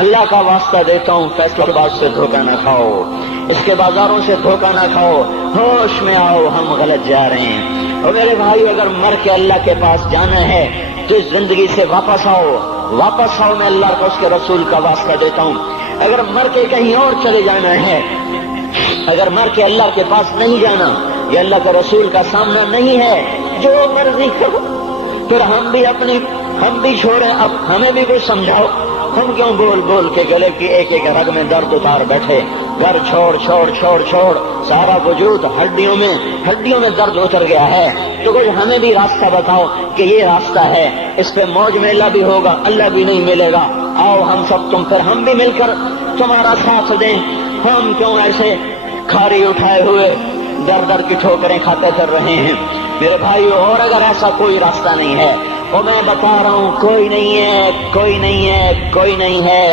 اللہ کا واسطہ دیتا ہوں فیصلہ باد سے دھوکہ نہ کھاؤ، اس کے بازاروں سے دھوکہ نہ کھاؤ، ہوش میں آؤ، ہم غلط جا رہے ہیں۔ اور میرے بھائی اگر مر کے اللہ کے پاس جانا ہے تو اس زندگی سے واپس آؤ، واپس آؤ، میں اللہ کو اس کے رسول کا واسطہ دیتا ہوں۔ اگر مر کے کہیں اور چلے جانا ہے، اگر مر کے اللہ کے پاس نہیں جانا یا اللہ کے رسول کا سامنا نہیں ہے، جو مرضی کرو، پھر ہم بھی چھوڑیں، اب ہمیں بھی کچھ سمجھاؤ، ہم کیوں بول بول کے گلے کی ایک ایک رگ میں درد اتار بیٹھے، گھر چھوڑ چھوڑ چھوڑ چھوڑ، سارا وجود ہڈیوں میں درد اتر گیا ہے، تو کچھ ہمیں بھی راستہ بتاؤ کہ یہ راستہ ہے، اس پہ موج میلہ بھی ہوگا، اللہ بھی نہیں ملے گا، آؤ ہم سب پھر ہم بھی مل کر تمہارا ساتھ دیں۔ ہم کیوں ایسے کھاری اٹھائے ہوئے در در کی ٹھوکریں کھاتے پھر رہے ہیں؟ میرے بھائیو، اور اگر ایسا کوئی راستہ نہیں ہے، اور میں بتا رہا ہوں کوئی نہیں ہے، کوئی نہیں ہے، کوئی نہیں ہے،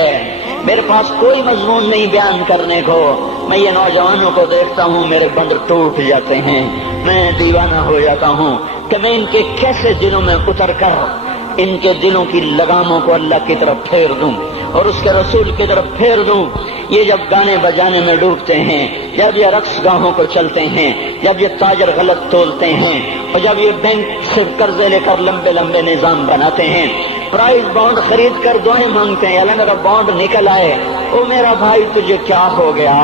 میرے پاس کوئی مضمون نہیں بیان کرنے کو، میں یہ نوجوانوں کو دیکھتا ہوں میرے بند ٹوٹ جاتے ہیں، میں دیوانہ ہو جاتا ہوں کہ میں ان کے کیسے دلوں میں اتر کر ان کے دلوں کی لگاموں کو اللہ کی طرف پھیر دوں اور اس کے رسول کی طرف پھیر دوں۔ یہ جب گانے بجانے میں ڈوبتے ہیں، جب یہ رقص گاہوں کو چلتے ہیں، جب یہ تاجر غلط تولتے ہیں، اور جب یہ بینک سے قرضے لے کر لمبے لمبے نظام بناتے ہیں، پرائز بانڈ خرید کر دعائیں مانگتے ہیں، اللہ میرا بانڈ نکل آئے، او میرا بھائی تجھے کیا ہو گیا؟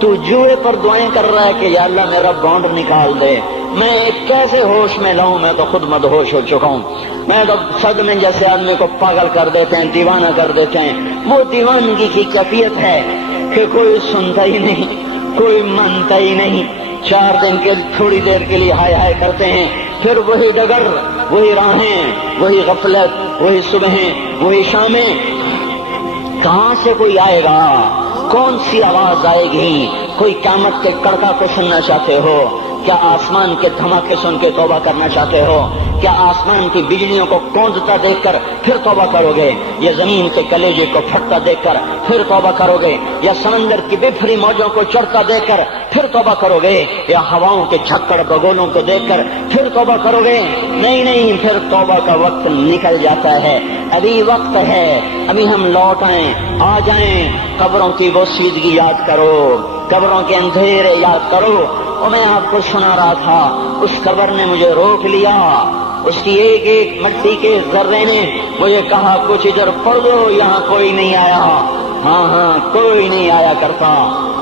تو جوئے پر دعائیں کر رہا ہے کہ یا اللہ میرا بانڈ نکال دے، میں کیسے ہوش میں لاؤں؟ میں تو خود مدہوش ہو چکا ہوں، میں تو صدمے جیسے آدمی کو پاگل کر دیتے ہیں، دیوانہ کر دیتے ہیں۔ وہ دیوانگی کی کیفیت ہے کہ کوئی سنتا ہی نہیں، کوئی مانتا ہی نہیں، 4 دن کے تھوڑی دیر کے لیے ہائے ہائے کرتے ہیں، پھر وہی ڈگر، وہی راہیں، وہی غفلت، وہی صبحیں، وہی شامیں۔ کہاں سے کوئی آئے گا؟ کون سی آواز آئے گی؟ کوئی قیامت کے کڑکا کو سننا چاہتے ہو؟ کیا آسمان کے دھماکے سن کے توبہ کرنا چاہتے ہو؟ کیا آسمان کی بجلیوں کو گونجتا دیکھ کر پھر توبہ کرو گے، یا زمین کے کلیجے کو پھٹتا دیکھ کر پھر توبہ کرو گے، یا سمندر کی بفری موجوں کو چڑھتا دیکھ کر پھر توبہ کرو گے، یا ہواؤں کے جھکڑ بگولوں کو دیکھ کر پھر توبہ کرو گے؟ نہیں، پھر توبہ کا وقت نکل جاتا ہے، ابھی وقت ہے، ابھی ہم لوٹ آئیں، آ جائیں، قبروں کی وہ سیدگی یاد کرو، قبروں کے اندھیرے یاد کرو۔ اور میں آپ کو سنا رہا تھا، اس قبر نے مجھے روک لیا، اس کی ایک ایک مٹی کے ذرے نے مجھے کہا کچھ ادھر پڑھ دو، یہاں کوئی نہیں آیا۔ ہاں، کوئی نہیں آیا کرتا،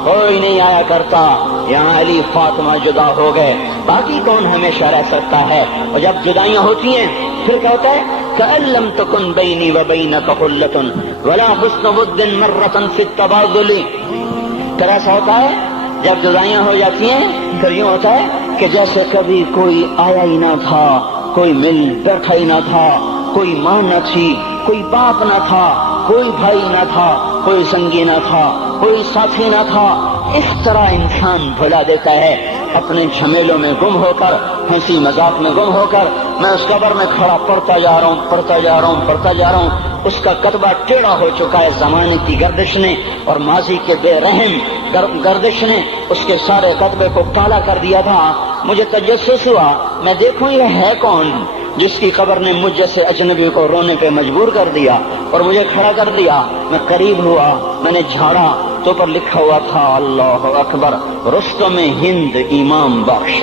کوئی نہیں آیا کرتا، یہاں علی فاطمہ جدا ہو گئے، باقی کون ہمیشہ رہ سکتا ہے؟ اور جب جدائیاں ہوتی ہیں پھر کیا ہوتا ہے؟ كأن لم تكن بيني وبينك خلة ولا حسن ود مرة في التبادل۔ پھر ایسا ہوتا ہے جب جدائیاں ہو جاتی ہیں پھر یوں ہوتا ہے کہ جیسے کبھی کوئی آیا ہی نہ تھا، کوئی مل بیٹھا ہی نہ تھا، کوئی ماں نہ تھی، کوئی باپ نہ تھا، کوئی بھائی نہ تھا، کوئی سنگی نہ تھا، کوئی ساتھی نہ تھا۔ اس طرح انسان بھلا دیتا ہے اپنے جھمیلوں میں گم ہو کر، ہنسی مذاق میں گم ہو کر۔ میں اس قبر میں کھڑا پڑھتا جا رہا ہوں، اس کا کتبہ ٹیڑھا ہو چکا ہے زمانے کی گردش نے اور ماضی کے بے رحم گردش نے اس کے سارے کتبے کو کالا کر دیا تھا۔ مجھے تجسس ہوا، میں دیکھوں یہ ہے کون جس کی قبر نے مجھ جیسے اجنبی کو رونے پہ مجبور کر دیا اور مجھے کھڑا کر دیا۔ میں قریب ہوا، میں نے جھاڑا تو پر لکھا ہوا تھا اللہ اکبر، رستم ہند امام بخش۔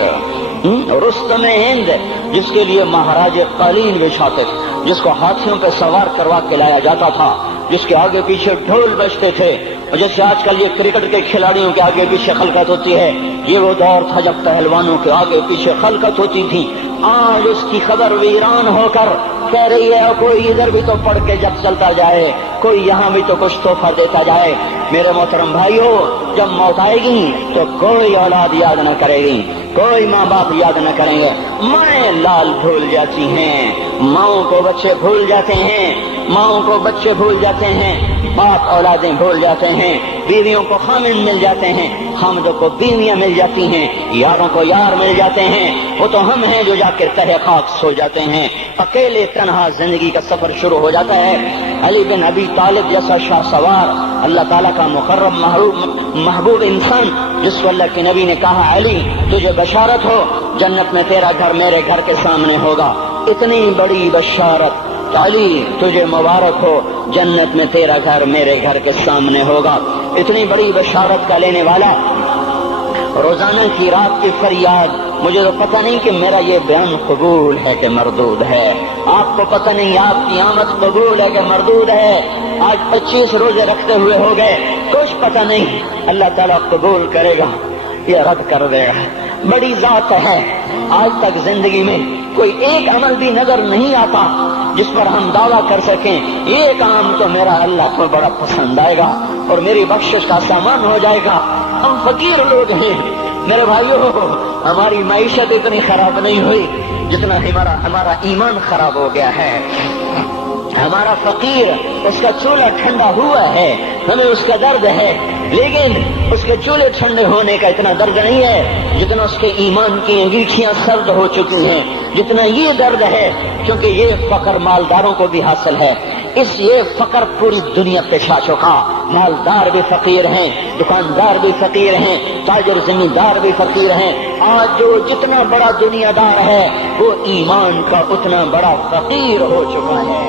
رستم ہند، جس کے لیے مہاراج قالین بچھاتے تھے، جس کو ہاتھیوں پہ سوار کروا کے لایا جاتا تھا، جس کے آگے پیچھے ڈھول بجتے تھے، اور جیسے آج کل یہ کرکٹ کے کھلاڑیوں کے آگے پیچھے خلقت ہوتی ہے، یہ وہ دور تھا جب پہلوانوں کے آگے پیچھے خلقت ہوتی تھی۔ آج اس کی قبر ویران ہو کر کہہ رہی ہے کوئی ادھر بھی تو پڑھ کے جب چلتا جائے، کوئی یہاں بھی تو کچھ تحفہ دیتا جائے۔ میرے محترم بھائیو، جب موت آئے گی تو کوئی اولاد یاد نہ کرے گی، کوئی ماں باپ یاد نہ کریں گے، مائیں لال بھول جاتی ہیں، ماؤں کو بچے بھول جاتے ہیں، ماؤں کو بچے بھول جاتے ہیں، باپ اولادیں بھول جاتے ہیں، بیویوں کو خامن مل جاتے ہیں، خامدوں کو بیویاں مل جاتی ہیں، یاروں کو یار مل جاتے ہیں۔ وہ تو ہم ہیں جو جا کے تہہ خاک سو جاتے ہیں، اکیلے تنہا زندگی کا سفر شروع ہو جاتا ہے۔ علی بن ابی طالب جیسا شاہ سوار، اللہ تعالیٰ کا مقرب محبوب انسان، جس کو اللہ کے نبی نے کہا علی تجھے بشارت ہو، جنت میں تیرا گھر میرے گھر کے سامنے ہوگا۔ اتنی بڑی بشارت علی تجھے مبارک ہو، جنت میں تیرا گھر میرے گھر کے سامنے ہوگا۔ اتنی بڑی بشارت کا لینے والا، روزانہ کی رات کی فریاد، مجھے تو پتہ نہیں کہ میرا یہ بیان قبول ہے کہ مردود ہے، آپ کو پتہ نہیں آپ کی آمد قبول ہے کہ مردود ہے۔ آج 25 روزے رکھتے ہوئے ہو گئے، کچھ پتہ نہیں، اللہ تعالیٰ قبول کرے گا یا رد کر دے گا۔ بڑی ذات ہے، آج تک زندگی میں کوئی ایک عمل بھی نظر نہیں آتا جس پر ہم دعویٰ کر سکیں یہ کام تو میرا اللہ کو بڑا پسند آئے گا اور میری بخشش کا سامان ہو جائے گا۔ ہم فقیر لوگ ہیں میرے بھائیوں، ہماری معیشت اتنی خراب نہیں ہوئی جتنا ہمارا ایمان خراب ہو گیا ہے۔ ہمارا فقیر، اس کا چولہا ٹھنڈا ہوا ہے، ہمیں اس کا درد ہے، لیکن اس کے چولہے ٹھنڈے ہونے کا اتنا درد نہیں ہے جتنا اس کے ایمان کی انگیٹھیاں سرد ہو چکی ہیں، جتنا یہ درد ہے، کیونکہ یہ فقر مالداروں کو بھی حاصل ہے۔ یہ فقر پوری دنیا پہ چھا چکا، مالدار بھی فقیر ہیں، دکاندار بھی فقیر ہیں، تاجر زمیندار بھی فقیر ہیں۔ آج جو جتنا بڑا دنیا دار ہے وہ ایمان کا اتنا بڑا فقیر ہو چکا ہے۔